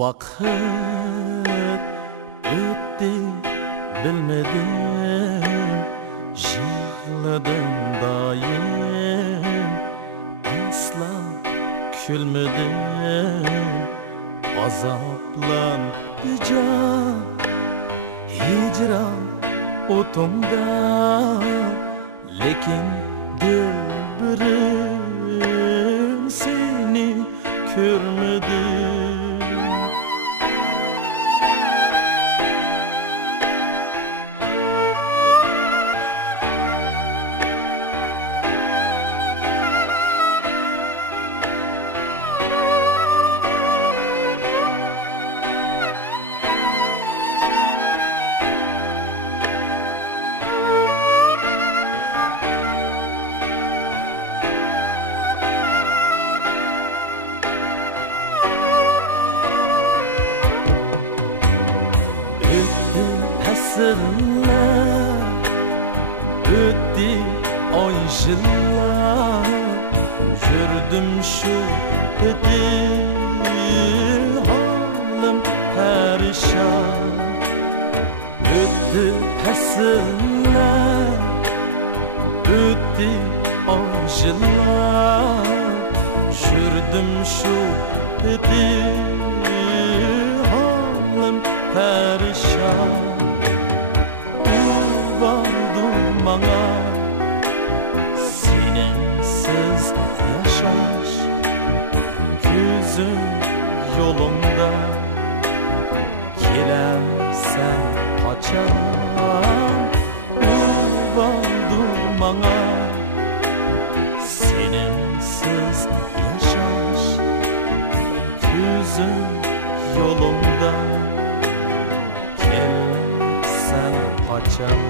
Vakit öttü bilmedim, yığladım daim, asla külmedim. Azaplandı can hicran otumda, lekin dilbirim seni görmedim. Asırlar öttü ay yıllar, yürüdüm şu ötü halim perişan. Öttü asırlar öttü ay yıllar, yürüdüm şu ötü halim perişan. Bana seninsiz yaşaş, gözüm yolunda, girersen kaçan. Uvaldır bana seninsiz yaşaş, gözüm yolunda, girersen kaçan.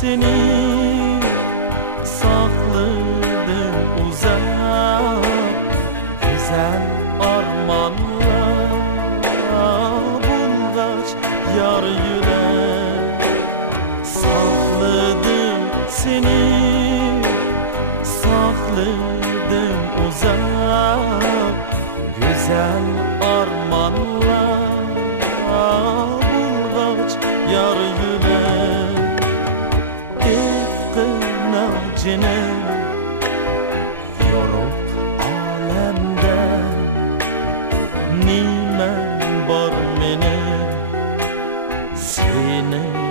Seni sakladım uzak, güzel armanla bulgaç yar yürek. Sakladım seni, sakladım uzak, güzel armanla bulgaç yar yürek. Cenem yorup alemde, nimen bar menem seni